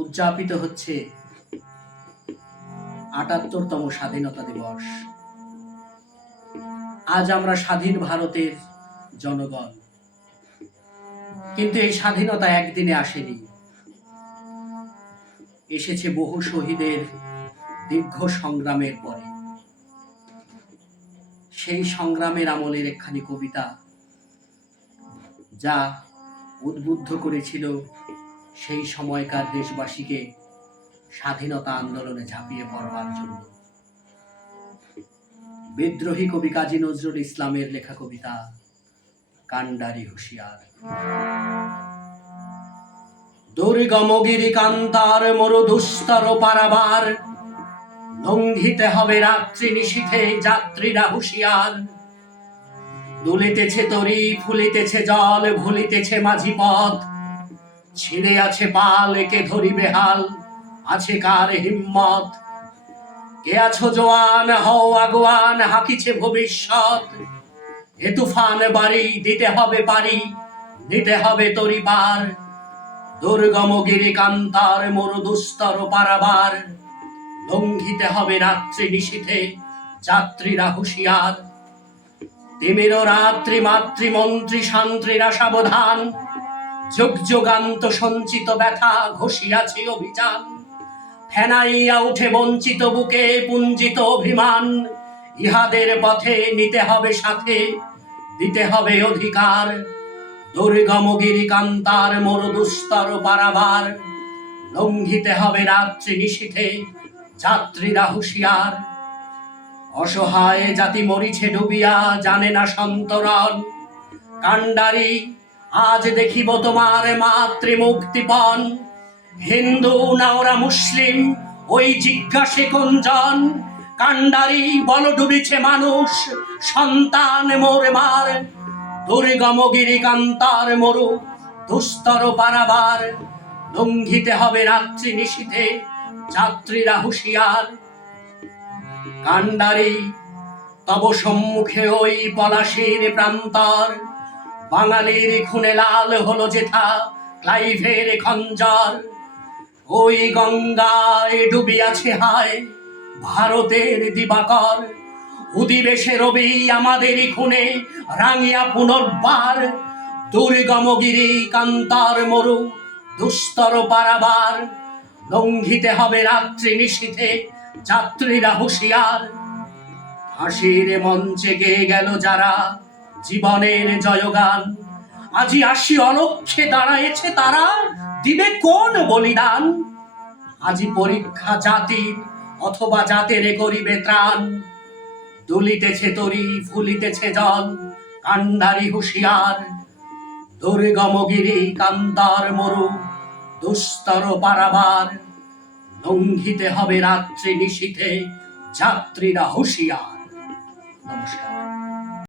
উদযাপিত হচ্ছে ৭৮তম স্বাধীনতা দিবস। আজ আমরা স্বাধীন ভারতের জনগণ, কিন্তু এই স্বাধীনতা একদিনে আসেনি, এসেছে বহু শহীদের দীর্ঘ সংগ্রামের পরে। সেই সংগ্রামের আমলের একখানি কবিতা যা উদ্বুদ্ধ করেছিল সেই সময়কার দেশবাসীকে স্বাধীনতা আন্দোলনে ঝাঁপিয়ে পড়বার জন্য। বিদ্রোহী কবি কাজী নজরুল ইসলামের লেখা কবিতা কান্ডারি হুঁশিয়ার। দুর্গমগিরি কান্তার মরু দুস্তর পারাবার, লঙ্ঘিতে হবে রাত্রি নিশীথে যাত্রীরা হুঁশিয়ার। দুলিতেছে তরি, ফুলিতেছে জল, ভুলিতেছে মাঝি পথ, ছিঁড়ে আছে পাল, কে ধরিবে হাল, আছে কার হিম্মত। কে আছো জোয়ান, হও আগুয়ান, হাকিছে ভবিষ্যৎ। এ তুফান বাড়ি, দিতে হবে পারি, নিতে হবে তরি পার। দুর্গমগিরি কান্তার মরু দুস্তর পারাবার, লঙ্ঘিতে হবে রাত্রি নিশীথে যাত্রীরা হুঁশিয়ার। তিমির রাত্রি মাতৃমন্ত্রী শান্ত্রীরা সাবধান, যুগ যুগান্ত সঞ্চিত ব্যথা ঘষিয়াছে অভিযান। ফেনাইয়া উঠে বঞ্চিত বুকে পুঞ্জিত অভিমান, ইহাদের পথে নিতে হবে সাথে, দিতে হবে অধিকার। দুর্গমগিরি কান্তার মরু দুস্তর পারাবার, লঙ্ঘিতে হবে রাত্রি নিশীথে যাত্রীরা হুঁশিয়ার। অসহায় জাতি মরিছে ডুবিয়া, জানে না সন্তরণ। কান্ডারি আজ দেখিব তোমার মাতৃমুক্তিপণ। হিন্দু না ওরা মুসলিম, ওই জিজ্ঞাসে কোনজন? কান্ডারি বল ডুবিছে মানুষ, সন্তান মোরে মার। দুর্গমগিরি কান্তার মরু দুস্তর পারাবার, লঙ্ঘিতে হবে রাত্রি নিশীথে যাত্রীরা হুঁশিয়ার। কান্ডারি তব সম্মুখে ওই পলাশীর প্রান্তর, বাঙালির খুনে লাল হলো যেথা ক্লাইভের খঞ্জর। ওই গঙ্গায় ডুবিয়াছে হায় ভারতের দিবাকর, উদিবেশে রবি আমাদেরই খুনে রাঙিয়া পুনর্বার। দুর্গমগিরি কান্তার মরু দুস্তর পারাবার, লঙ্ঘিতে হবে রাত্রি নিশীথে যাত্রীরা হুঁশিয়ার। হাসির মঞ্চে গেয়ে গেল যারা জীবনের জয়গান, আজি আসি অলক্ষ্যে দাঁড়ায়েছে তারা, দিবে কোন বলিদান? আজি পরীক্ষা জাতির, অথবা জাতের করিবে ত্রাণ। দুলিতেছে তরি, ফুলিতেছে জল, কান্ডারি হুঁশিয়ার। দুর্গমগিরি কান্তার মরু দুস্তর পারাবার, লঙ্ঘিতে হবে রাত্রি নিশীথে যাত্রীরা হুঁশিয়ার। নমস্কার।